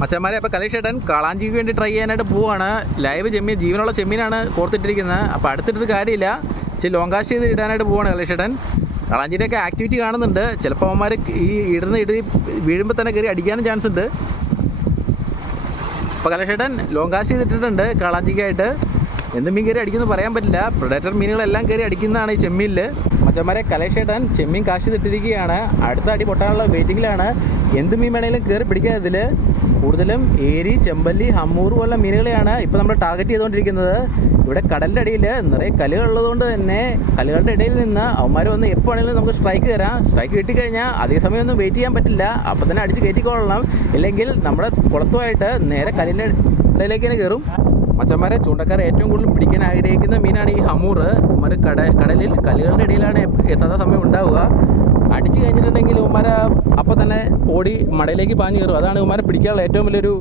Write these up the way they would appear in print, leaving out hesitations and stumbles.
മച്ചന്മാരെ അപ്പോൾ കലേഷേട്ടൻ കാളാഞ്ചിക്ക് വേണ്ടി ട്രൈ ചെയ്യാനായിട്ട് പോവാണ്. ലൈവ് ചെമ്മീൻ, ജീവനുള്ള ചെമ്മീനാണ് കോർത്തിട്ടിരിക്കുന്നത്. അപ്പോൾ അടുത്തിട്ടൊരു കാര്യമില്ല, ഇച്ചിരി ലോങ് കാസ്റ്റ് ചെയ്ത് ഇടാനായിട്ട് പോവാണ് കലേഷേട്ടൻ. കാളാഞ്ചിയുടെയൊക്കെ ആക്ടിവിറ്റി കാണുന്നുണ്ട്. ചിലപ്പോൾ അവന്മാർ ഈ ഇടി വീഴുമ്പോൾ തന്നെ കയറി അടിക്കാനും ചാൻസ് ഉണ്ട്. അപ്പോൾ കലേഷേട്ടൻ ലോങ് കാസ്റ്റ് ചെയ്തിട്ടിട്ടുണ്ട് കാളാഞ്ചിക്കായിട്ട്. എന്ത് മീൻ കയറി അടിക്കുമെന്ന് പറയാൻ പറ്റില്ല. പ്രെഡേറ്റർ മീനുകളെല്ലാം കയറി അടിക്കുന്നതാണ് ഈ ചെമ്മീനിൽ. മച്ചന്മാരെ കലേഷേട്ടൻ ചെമ്മീൻ കാശ് തിട്ടിരിക്കുകയാണ്. അടുത്ത അടി പൊട്ടാനുള്ള വെയിറ്റിങ്ങിലാണ്. എന്ത് മീൻ വേണമെങ്കിലും കയറി പിടിക്കുക. ഇതിൽ കൂടുതലും ഏരി, ചെമ്പല്ലി, ഹമ്മൂർ പോലുള്ള മീനുകളെയാണ് ഇപ്പോൾ നമ്മൾ ടാർഗറ്റ് ചെയ്തുകൊണ്ടിരിക്കുന്നത്. ഇവിടെ കടലിൻ്റെ അടിയിൽ നിറയെ കല്ലുകളുള്ളതുകൊണ്ട് തന്നെ കല്ലുകളുടെ ഇടയിൽ നിന്ന് അവന്മാർ വന്ന് എപ്പോൾ വേണമെങ്കിലും നമുക്ക് സ്ട്രൈക്ക് തരാം. സ്ട്രൈക്ക് കിട്ടിക്കഴിഞ്ഞാൽ അധിക സമയമൊന്നും വെയിറ്റ് ചെയ്യാൻ പറ്റില്ല. അപ്പോൾ തന്നെ അടിച്ച് കയറ്റിക്കൊള്ളണം. ഇല്ലെങ്കിൽ നമ്മുടെ കുളത്തുമായിട്ട് നേരെ കല്ലിൻ്റെ ഇടയിലേക്ക് തന്നെ കയറും. മച്ചന്മാരെ ചൂണ്ടക്കാർ ഏറ്റവും കൂടുതൽ പിടിക്കാൻ ആഗ്രഹിക്കുന്ന മീനാണ് ഈ ഹമ്മൂർ. ഉമ്മർ കടലിൽ കല്ലുകളുടെ ഇടയിലാണ് സദാ സമയം ഉണ്ടാവുക. അടിച്ചു കഴിഞ്ഞിട്ടുണ്ടെങ്കിൽ ഉമ്മാരെ അപ്പോൾ തന്നെ ഓടി മടയിലേക്ക് പാഞ്ഞു കയറും. അതാണ് ഉമ്മാരെ പിടിക്കാനുള്ള ഏറ്റവും വലിയൊരു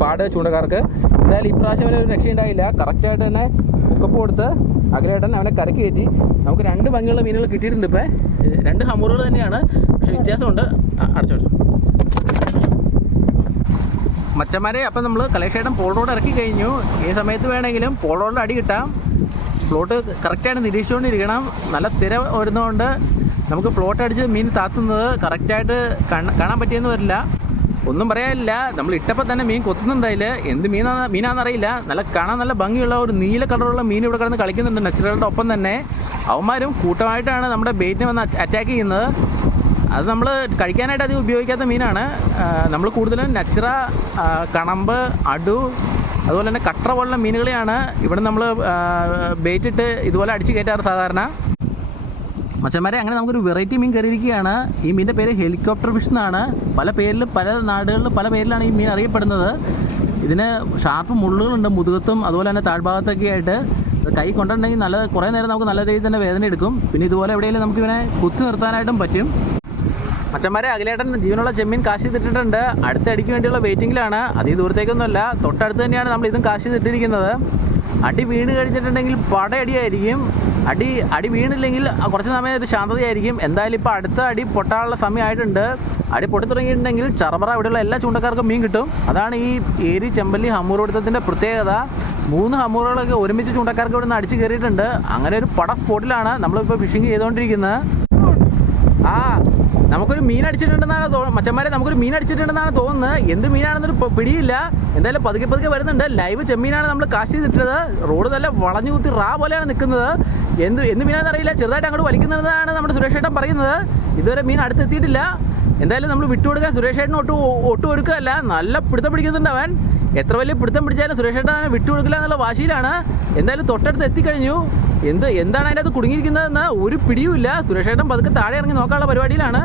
പാട് ചൂണ്ടക്കാർക്ക്. എന്തായാലും ഇപ്രാവശ്യം അവന് ഒരു രക്ഷയുണ്ടായില്ല. കറക്റ്റായിട്ട് തന്നെ ഹുക്കപ്പ് കൊടുത്ത് അഖിലേട്ടൻ അവനെ കരക്ക് കയറ്റി. നമുക്ക് 2 ഭംഗിയുള്ള മീനുകൾ കിട്ടിയിട്ടുണ്ട്. ഇപ്പോൾ 2 ഹമ്മൂറുകൾ തന്നെയാണ്, പക്ഷേ വ്യത്യാസമുണ്ട്. അടച്ചു മച്ചന്മാരെ. അപ്പം നമ്മൾ കലേഷേട്ടൻ പോൾ റോഡ് ഇറക്കി കഴിഞ്ഞു. ഈ സമയത്ത് വേണമെങ്കിലും പോൾ റോഡിൽ അടി കിട്ടാം. ഫ്ലോട്ട് കറക്റ്റായിട്ട് നിരീക്ഷിച്ചുകൊണ്ടിരിക്കണം. നല്ല സ്ഥിര വരുന്നതുകൊണ്ട് നമുക്ക് ഫ്ലോട്ട് അടിച്ച് മീൻ താത്തുന്നത് കറക്റ്റായിട്ട് കാണാൻ പറ്റിയെന്ന് വരില്ല. ഒന്നും പറയാനില്ല, നമ്മൾ ഇട്ടപ്പോൾ തന്നെ മീൻ കൊത്തുന്നുണ്ടായില്ല. എന്ത് മീനാണെന്നറിയില്ല. കാണാൻ നല്ല ഭംഗിയുള്ള ഒരു നീല കളറുള്ള മീൻ ഇവിടെ കിടന്ന് കളിക്കുന്നുണ്ട് നച്ചുറലുടെ ഒപ്പം തന്നെ. അവന്മാരും കൂട്ടമായിട്ടാണ് നമ്മുടെ ബെയ്റ്റിനെ വന്ന് അറ്റാക്ക് ചെയ്യുന്നത്. അത് നമ്മൾ കഴിക്കാനായിട്ട് അധികം ഉപയോഗിക്കാത്ത മീനാണ്. നമ്മൾ കൂടുതലും നച്ചിറ, കണമ്പ്, അടു, അതുപോലെ തന്നെ കട്ര പോലുള്ള മീനുകളെയാണ് ഇവിടെ നമ്മൾ ബെയ്റ്റിട്ട് ഇതുപോലെ അടിച്ച് കയറ്റാറ് സാധാരണ. മച്ചന്മാരെ, അങ്ങനെ നമുക്കൊരു വെറൈറ്റി മീൻ കയറിയിരിക്കുകയാണ്. ഈ മീനിൻ്റെ പേര് ഹെലികോപ്റ്റർ ഫിഷ് എന്നാണ്. പല പേരിൽ പല നാടുകളിൽ പല പേരിലാണ് ഈ മീൻ അറിയപ്പെടുന്നത്. ഇതിന് ഷാർപ്പ് മുള്ളുകളുണ്ട് മുതുകത്തും അതുപോലെ തന്നെ താഴ്ഭാഗത്തൊക്കെ ആയിട്ട്. കൈ കൊണ്ടിട്ടുണ്ടെങ്കിൽ കുറേ നേരം നമുക്ക് നല്ല രീതിയിൽ തന്നെ വേദന എടുക്കും. പിന്നെ ഇതുപോലെ എവിടെയെങ്കിലും നമുക്ക് ഇവനെ കുത്തി നിർത്താനായിട്ടും പറ്റും. മച്ചന്മാരെ, അഖിലേട്ടൻ ജീവനുള്ള ചെമ്മീൻ കാശ് ചെയ്തിട്ടുണ്ട്. അടുത്ത അടിക്ക് വേണ്ടിയുള്ള വെയിറ്റിങ്ങിലാണ്. അതീ ദൂരത്തേക്കൊന്നുമല്ല, തൊട്ടടുത്ത് തന്നെയാണ് നമ്മൾ ഇതും കാശ് ചെയ്തിട്ടിരിക്കുന്നത്. അടി വീണ് കഴിഞ്ഞിട്ടുണ്ടെങ്കിൽ പടയടിയായിരിക്കും. അടി വീണില്ലെങ്കിൽ കുറച്ച് സമയം ഒരു ശാന്തതയായിരിക്കും. എന്തായാലും ഇപ്പോൾ അടുത്ത അടി പൊട്ടാനുള്ള സമയമായിട്ടുണ്ട്. അടി പൊട്ടി തുടങ്ങിയിട്ടുണ്ടെങ്കിൽ ചറമറ ഇവിടെയുള്ള എല്ലാ ചൂണ്ടക്കാർക്കും മീൻ കിട്ടും. അതാണ് ഈ ഏരി, ചെമ്പല്ലി, ഹമ്മൂർ പിടുത്തത്തിൻ്റെ പ്രത്യേകത. 3 ഹമ്മൂറുകളൊക്കെ ഒരുമിച്ച് ചൂണ്ടക്കാർക്ക് ഇവിടെ നിന്ന് അടിച്ച് കയറിയിട്ടുണ്ട്. അങ്ങനെ ഒരു പട സ്പോട്ടിലാണ് നമ്മളിപ്പോൾ ഫിഷിങ് ചെയ്തുകൊണ്ടിരിക്കുന്നത്. നമുക്കൊരു മീൻ അടിച്ചിട്ടുണ്ടെന്നാണ് മച്ചന്മാരെ, നമുക്കൊരു മീൻ അടിച്ചിട്ടുണ്ടെന്നാണ് തോന്നുന്നത്. എന്ത് മീനാണെന്നൊരു പിടിയില്ല. എന്തായാലും പതുക്കെ വരുന്നുണ്ട്. ലൈവ് ചെമ്മീനാണ് നമ്മൾ കാശ് ചെയ്തിട്ടത്. റോഡ് നല്ല വളഞ്ഞു കുത്തി പോലെയാണ് നിൽക്കുന്നത്. എന്ത് മീനാണെന്ന് അറിയില്ല. ചെറുതായിട്ട് അങ്ങോട്ട് വലിക്കുന്നതാണ് നമ്മുടെ സുരേഷേട്ടൻ പറയുന്നത്. ഇതുവരെ മീൻ അടുത്തെത്തിയിട്ടില്ല. എന്തായാലും നമ്മൾ വിട്ടുകൊടുക്കാൻ സുരേഷേട്ടന് ഒട്ടും ഒരുക്കമല്ല. നല്ല പിടുത്തം പിടിക്കുന്നുണ്ട് അവൻ. എത്ര വലിയ പിടുത്തം പിടിച്ചാലും സുരേഷേട്ടൻ അവനെ വിട്ടുകൊടുക്കില്ല എന്നുള്ള വാശിയിലാണ്. എന്തായാലും തൊട്ടടുത്ത് എത്തിക്കഴിഞ്ഞു. എന്താണ് അതിൻ്റെ അകത്ത് കുടുങ്ങിയിരിക്കുന്നതെന്ന് ഒരു പിടിയുമില്ല. സുരേഷേട്ടൻ പതുക്കെ താഴെ ഇറങ്ങി നോക്കാനുള്ള പരിപാടിയിലാണ്.